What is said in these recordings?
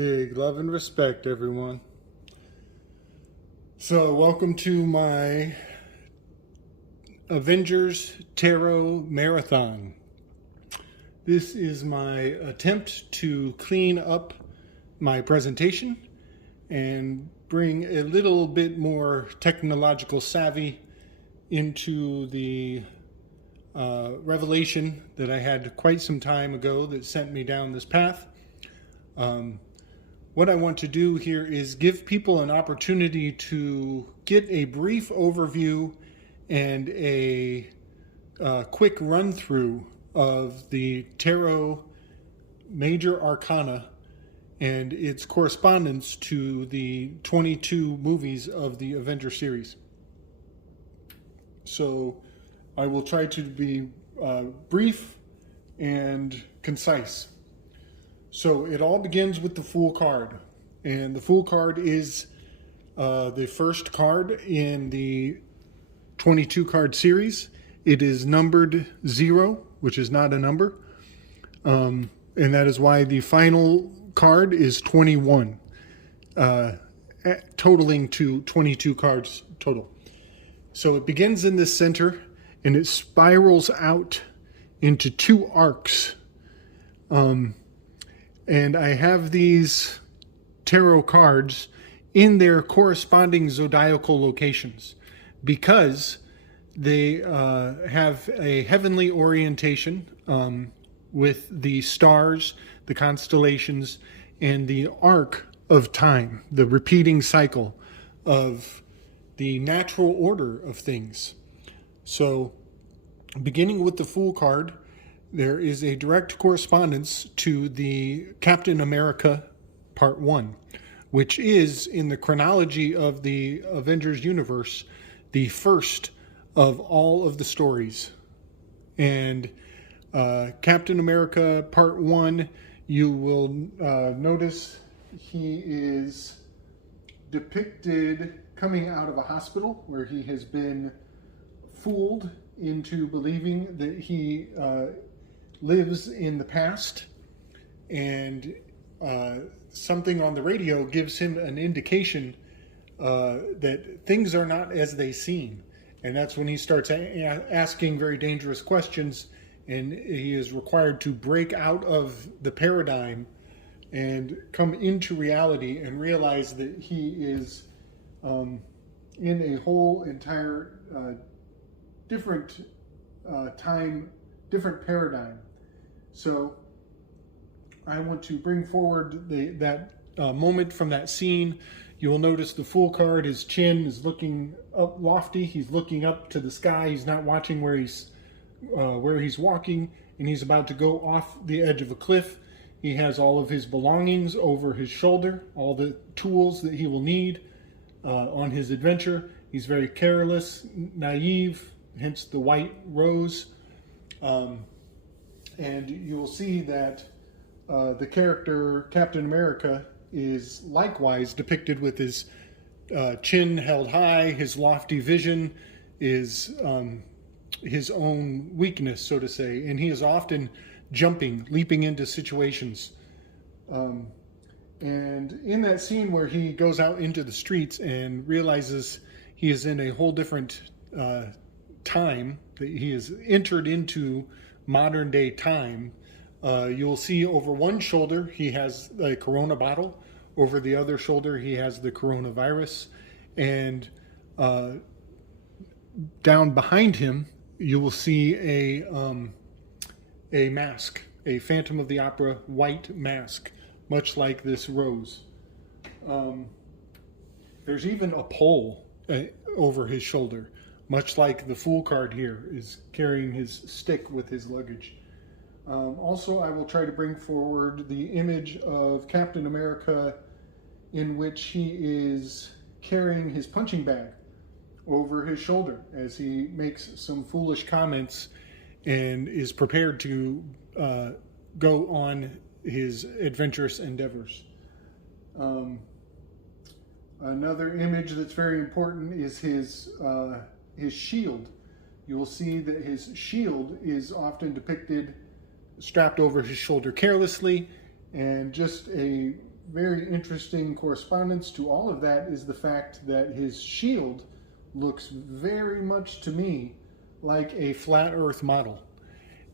Big love and respect, everyone. So, welcome to my Avengers Tarot Marathon. This is my attempt to clean up my presentation and bring a little bit more technological savvy into the revelation that I had quite some time ago that sent me down this path. What I want to do here is give people an opportunity to get a brief overview and a quick run through of the Tarot Major Arcana and its correspondence to the 22 movies of the Avenger series. So I will try to be brief and concise. So it all begins with the Fool card, and the Fool card is the first card in the 22 card series. It is numbered 0, which is not a number, and that is why the final card is 21, totaling to 22 cards total. So it begins in the center, and it spirals out into 2 arcs. And I have these tarot cards in their corresponding zodiacal locations because they have a heavenly orientation with the stars, the constellations, and the arc of time, the repeating cycle of the natural order of things. So, beginning with the Fool card, there is a direct correspondence to the Captain America Part 1, which is, in the chronology of the Avengers universe, the first of all of the stories. And Captain America Part 1, you will notice he is depicted coming out of a hospital where he has been fooled into believing that he lives in the past, and something on the radio gives him an indication that things are not as they seem. And that's when he starts asking very dangerous questions, and he is required to break out of the paradigm and come into reality and realize that he is in a whole entire different time, different paradigm. So I want to bring forward that moment from that scene. You will notice the Fool card, his chin is looking up lofty. He's looking up to the sky. He's not watching where he's walking, and he's about to go off the edge of a cliff. He has all of his belongings over his shoulder, all the tools that he will need on his adventure. He's very careless, naive, hence the white rose. And you will see that the character Captain America is likewise depicted with his chin held high. His lofty vision is his own weakness, so to say, and he is often jumping, leaping into situations. And in that scene where he goes out into the streets and realizes he is in a whole different time, that he has entered into modern day time, you'll see over one shoulder he has a Corona bottle, over the other shoulder he has the coronavirus, and down behind him you will see a mask, a Phantom of the Opera white mask, much like this rose. There's even a pole over his shoulder, much like the Fool card here is carrying his stick with his luggage. Also, I will try to bring forward the image of Captain America in which he is carrying his punching bag over his shoulder as he makes some foolish comments and is prepared to go on his adventurous endeavors. Another image that's very important is his shield. You will see that his shield is often depicted strapped over his shoulder carelessly, and just a very interesting correspondence to all of that is the fact that his shield looks very much to me like a flat earth model.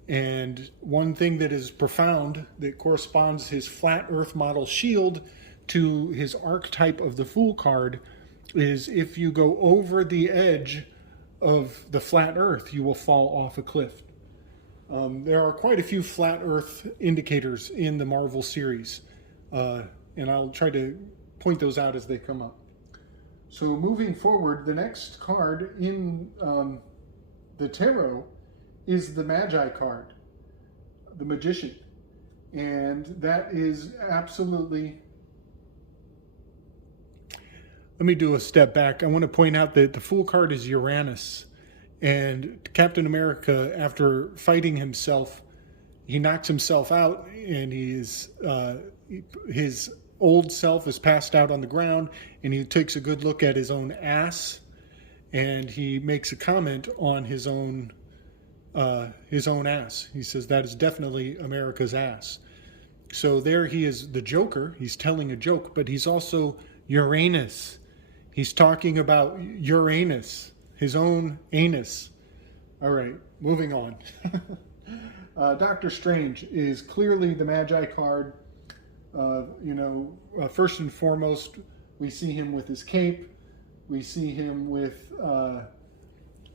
And one thing that is profound that corresponds his flat earth model shield to his archetype of the Fool card is if you go over the edge of the flat earth, you will fall off a cliff. There are quite a few flat earth indicators in the Marvel series, and I'll try to point those out as they come up. So moving forward, the next card in the tarot is the Magi card, the Magician. And that is absolutely... Let me do a step back. I want to point out that the Fool card is Uranus. And Captain America, after fighting himself, he knocks himself out, and his old self is passed out on the ground, and he takes a good look at his own ass, and he makes a comment on his own ass. He says, that is definitely America's ass. So there he is, the Joker. He's telling a joke, but he's also Uranus. He's talking about Uranus, his own anus. All right, moving on. Doctor Strange is clearly the Magi card. First and foremost, we see him with his cape. We see him with...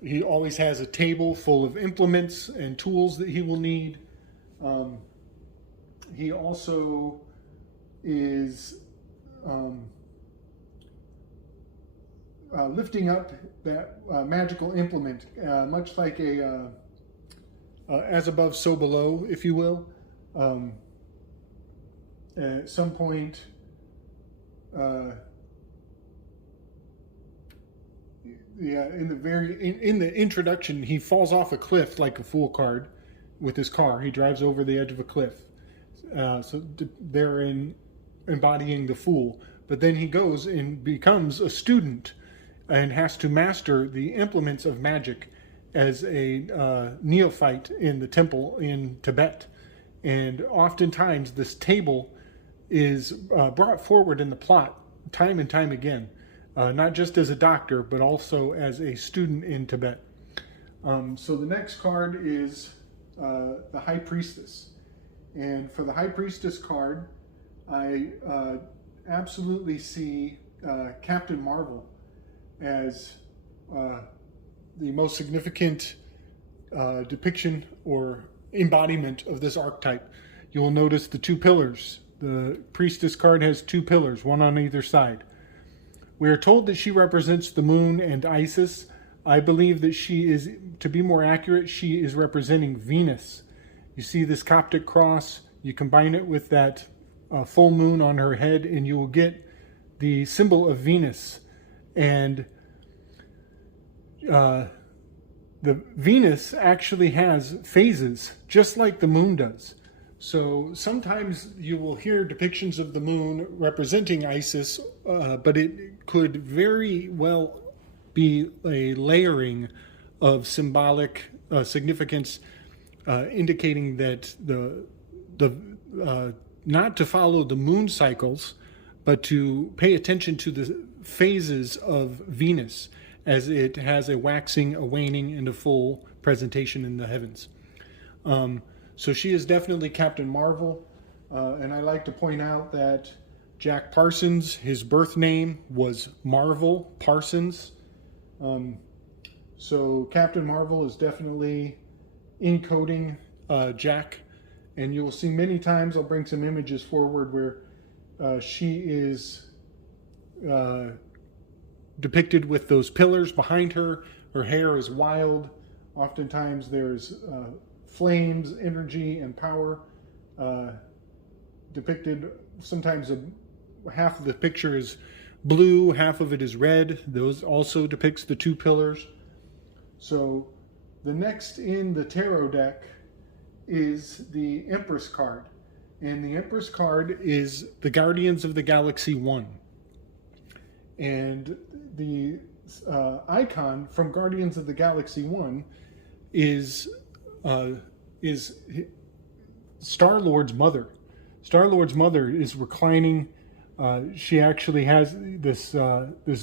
he always has a table full of implements and tools that he will need. He also is lifting up that magical implement, much like a as above, so below, if you will. At some point, in the introduction, he falls off a cliff like a Fool card with his car. He drives over the edge of a cliff. So they're embodying the Fool. But then he goes and becomes a student and has to master the implements of magic as a neophyte in the temple in Tibet. And oftentimes this table is brought forward in the plot time and time again, not just as a doctor, but also as a student in Tibet. So the next card is the High Priestess. And for the High Priestess card, I absolutely see Captain Marvel as the most significant depiction or embodiment of this archetype. You will notice the two pillars. The Priestess card has two pillars, one on either side. We are told that she represents the moon and Isis. I believe that she is, to be more accurate, she is representing Venus. You see this Coptic cross, you combine it with that full moon on her head, and you will get the symbol of Venus. And the Venus actually has phases, just like the moon does. So sometimes you will hear depictions of the moon representing Isis, but it could very well be a layering of symbolic significance, indicating that the not to follow the moon cycles, but to pay attention to the phases of Venus as it has a waxing, a waning, and a full presentation in the heavens. So she is definitely Captain Marvel, and I like to point out that Jack Parsons, his birth name was Marvel Parsons. So Captain Marvel is definitely encoding Jack, and you will see many times, I'll bring some images forward where she is depicted with those pillars behind her. Her hair is wild. Oftentimes there's flames, energy, and power depicted. Sometimes half of the picture is blue, half of it is red. Those also depicts the two pillars. So the next in the tarot deck is the Empress card. And the Empress card is the Guardians of the Galaxy 1. And the icon from Guardians of the Galaxy 1 is Star-Lord's mother. Star-Lord's mother is reclining She actually has this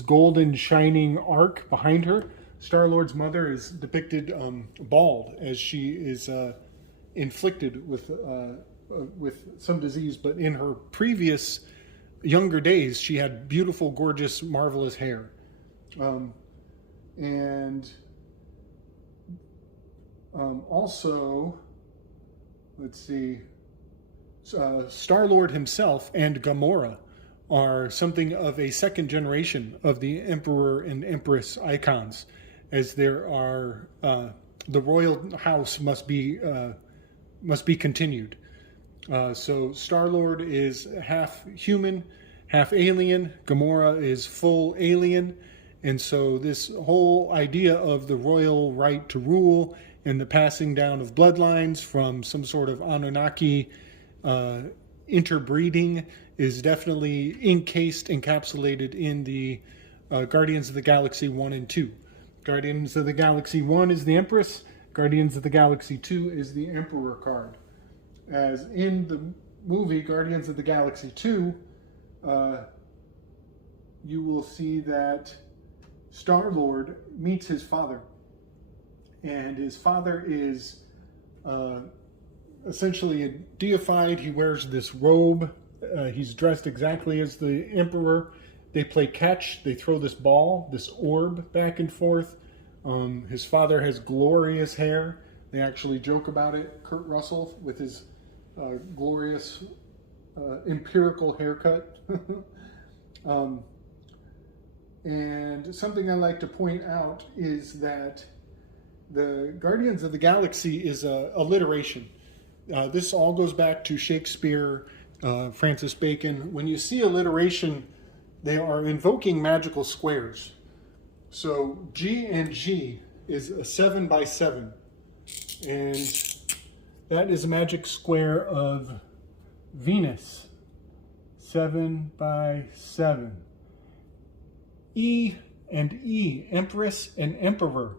golden shining arc behind her. Star-Lord's mother is depicted bald, as she is inflicted with some disease, but in her previous younger days, she had beautiful, gorgeous, marvelous hair. Also, let's see, Star-Lord himself and Gamora are something of a second generation of the Emperor and Empress icons, as there are the royal house must be continued. So Star-Lord is half human, half alien. Gamora is full alien. And so this whole idea of the royal right to rule and the passing down of bloodlines from some sort of Anunnaki interbreeding is definitely encapsulated in the Guardians of the Galaxy 1 and 2. Guardians of the Galaxy 1 is the Empress. Guardians of the Galaxy 2 is the Emperor card. As in the movie Guardians of the Galaxy 2, you will see that Star-Lord meets his father. And his father is essentially deified. He wears this robe. He's dressed exactly as the Emperor. They play catch. They throw this ball, this orb, back and forth. His father has glorious hair. They actually joke about it. Kurt Russell with his glorious empirical haircut. And something I like to point out is that the Guardians of the Galaxy is a alliteration. This all goes back to Shakespeare, Francis Bacon. When you see alliteration, they are invoking magical squares. So G and G is a 7 by 7. And that is a magic square of Venus. 7 by 7. E and E, Empress and Emperor.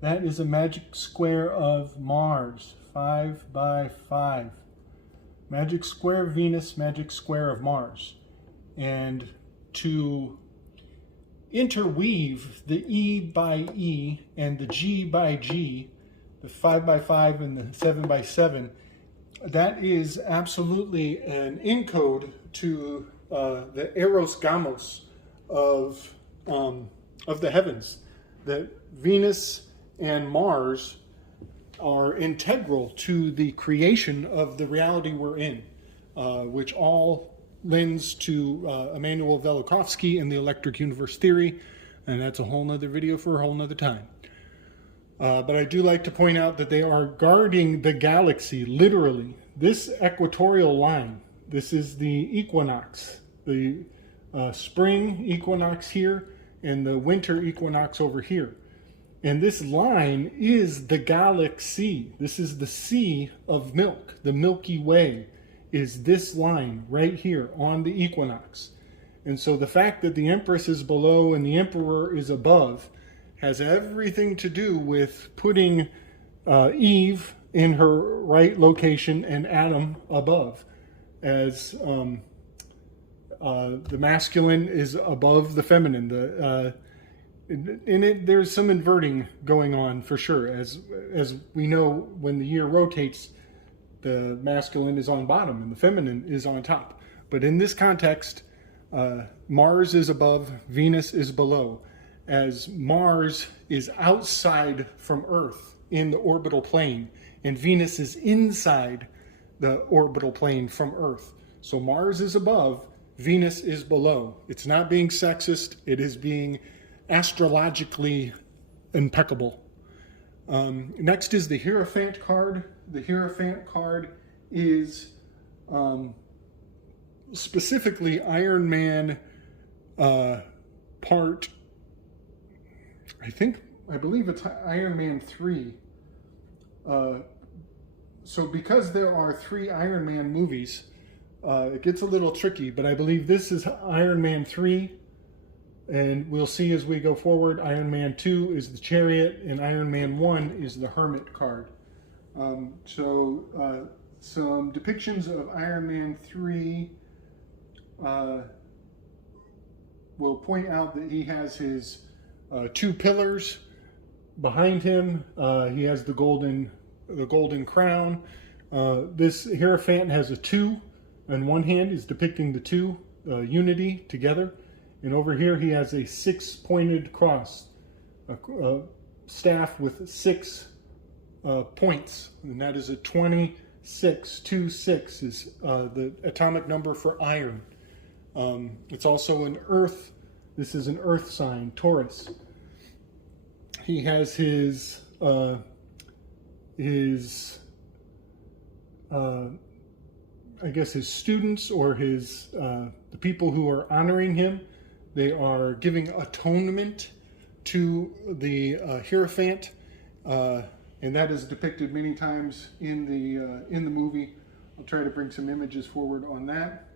That is a magic square of Mars. 5 by 5. Magic square of Venus, magic square of Mars. And to interweave the E by E and the G by G, the 5 by 5 and the 7 by 7, that is absolutely an encode to the Eros Gamos of the heavens. That Venus and Mars are integral to the creation of the reality we're in, which all lends to Immanuel Velikovsky and the electric universe theory, and that's a whole nother video for a whole nother time. But I do like to point out that they are guarding the galaxy, literally. This equatorial line, this is the equinox, the spring equinox here, and the winter equinox over here. And this line is the galaxy. This is the sea of milk. The Milky Way is this line right here on the equinox. And so the fact that the Empress is below and the Emperor is above has everything to do with putting Eve in her right location and Adam above, as the masculine is above the feminine. In it, there's some inverting going on for sure. As we know, when the year rotates, the masculine is on bottom and the feminine is on top. But in this context, Mars is above, Venus is below, as Mars is outside from Earth in the orbital plane, and Venus is inside the orbital plane from Earth. So Mars is above, Venus is below. It's not being sexist, it is being astrologically impeccable. Next is the Hierophant card. The Hierophant card is specifically Iron Man part, I believe it's Iron Man 3. So because there are 3 Iron Man movies, it gets a little tricky, but I believe this is Iron Man 3. And we'll see as we go forward, Iron Man 2 is the Chariot, and Iron Man 1 is the Hermit card. Some depictions of Iron Man 3 will point out that he has his two pillars behind him. He has the golden crown. This Hierophant has a 2 on one hand, is depicting the 2, unity together. And over here he has a 6-pointed cross, a staff with 6 points, and that is a 26. 26 is the atomic number for iron. It's also an earth. This is an earth sign, Taurus. He has his I guess his students, or his the people who are honoring him. They are giving atonement to the Hierophant, and that is depicted many times in the movie. I'll try to bring some images forward on that.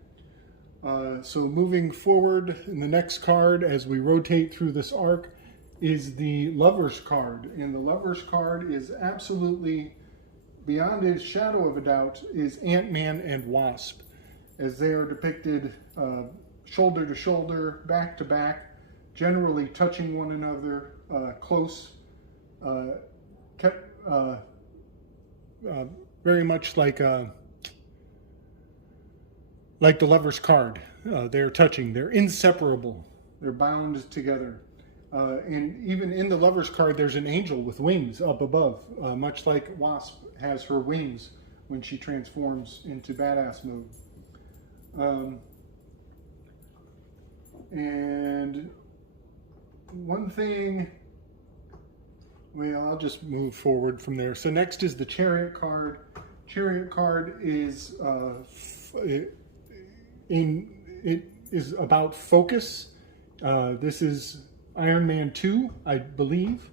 So moving forward, in the next card, as we rotate through this arc, is the Lover's card. And the Lover's card is absolutely, beyond a shadow of a doubt, is Ant-Man and Wasp, as they are depicted shoulder to shoulder, back to back, generally touching one another, close, very much like the Lover's card. They're touching, they're inseparable, they're bound together. And even in the Lover's card, there's an angel with wings up above, much like Wasp has her wings when she transforms into badass mode. And one thing, well, I'll just move forward from there. So next is the Chariot card. Chariot card is it is about focus. This is Iron Man 2, I believe,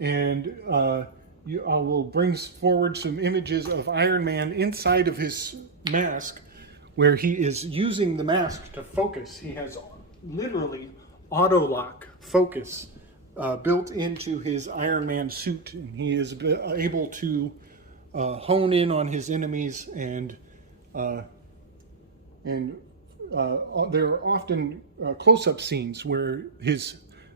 and I will bring forward some images of Iron Man inside of his mask, where he is using the mask to focus. He has literally auto lock focus built into his Iron Man suit, and he is able to hone in on his enemies, and there are often close-up scenes where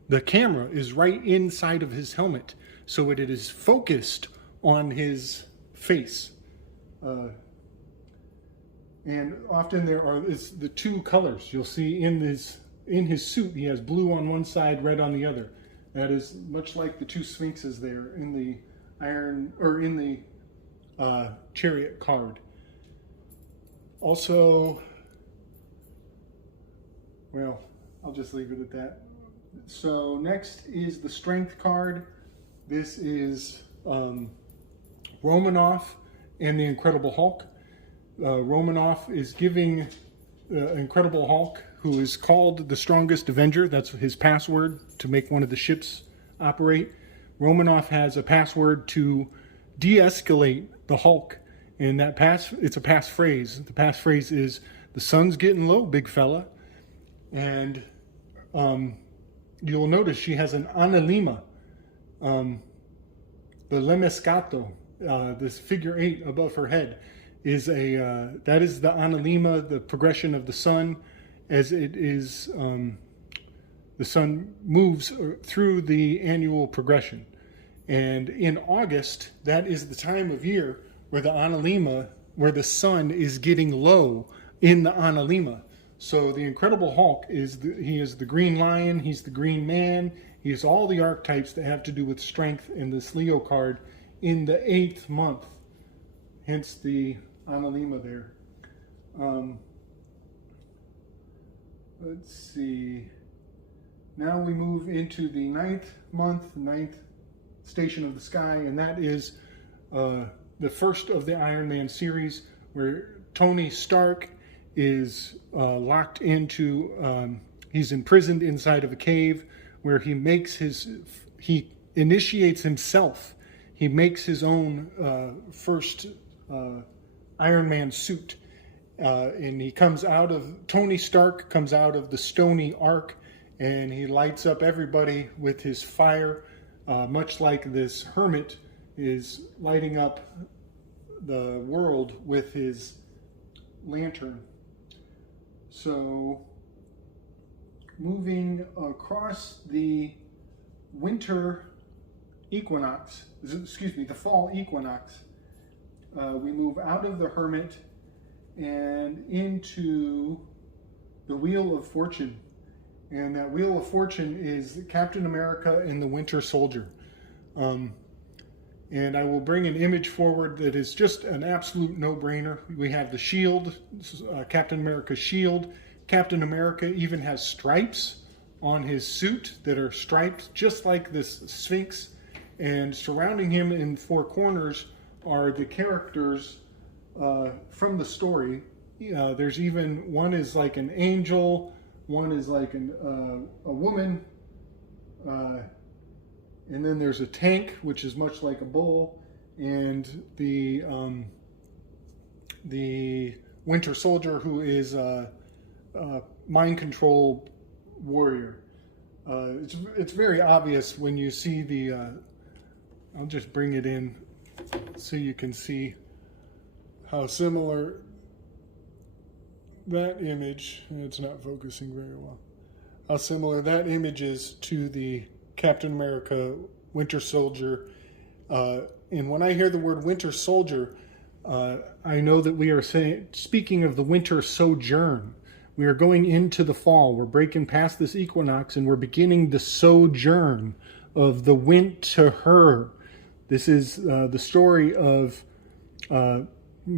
the camera is right inside of his helmet, so it is focused on his face. And often it's the 2 colors you'll see in his suit. He has blue on one side, red on the other. That is much like the 2 sphinxes there in the Chariot card. Also, well, I'll just leave it at that. So next is the Strength card. This is Romanoff and the Incredible Hulk. Romanoff is giving Incredible Hulk, who is called the strongest Avenger, that's his password to make one of the ships operate. Romanoff has a password to de-escalate the Hulk, and it's a passphrase. The passphrase is, "The sun's getting low, big fella." And you'll notice she has an analima, the lemescato, this figure 8 above her head, that is the analima, the progression of the sun, as it is the sun moves through the annual progression. And in August, that is the time of year where the analima, where the sun is getting low in the analima. So the Incredible Hulk he is the Green Lion, he's the Green Man, he's all the archetypes that have to do with strength in this Leo card in the 8th month, hence the analima there. Let's see. Now we move into the 9th month, 9th station of the sky, and that is the first of the Iron Man series, where Tony Stark is locked into, he's imprisoned inside of a cave, where he initiates himself. He makes his own first Iron Man suit. And Tony Stark comes out of the stony ark, and he lights up everybody with his fire, much like this hermit is lighting up the world with his lantern. So moving across the winter equinox, excuse me, the fall equinox. We move out of the Hermit and into the Wheel of Fortune. And that Wheel of Fortune is Captain America and the Winter Soldier. And I will bring an image forward that is just an absolute no-brainer. We have the shield, Captain America's shield. Captain America even has stripes on his suit that are striped just like this Sphinx. And surrounding him in four corners are the characters from the story. There's even, one is like an angel, one is like a woman, and then there's a tank, which is much like a bull, and the Winter Soldier, who is a mind control warrior. It's very obvious when you see the. I'll just bring it in so you can see how similar that image. It's not focusing very well. How similar that image is to the Captain America Winter Soldier. And when I hear the word Winter Soldier, I know that we are speaking of the winter sojourn. We are going into the fall. We're breaking past this equinox and we're beginning the sojourn of the winter. This is the story of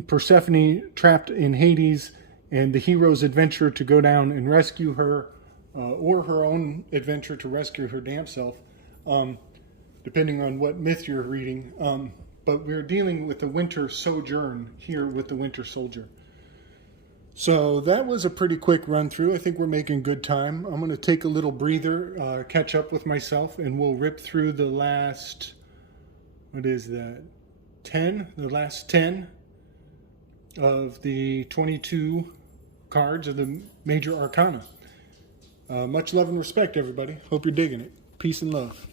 Persephone trapped in Hades and the hero's adventure to go down and rescue her, or her own adventure to rescue her damn self, depending on what myth you're reading. But we're dealing with the winter sojourn here with the Winter Soldier. So that was a pretty quick run through. I think we're making good time. I'm going to take a little breather, catch up with myself, and we'll rip through the last, what is that, 10? The last 10 of the 22 cards of the major arcana. Much love and respect, everybody. Hope you're digging it. Peace and love.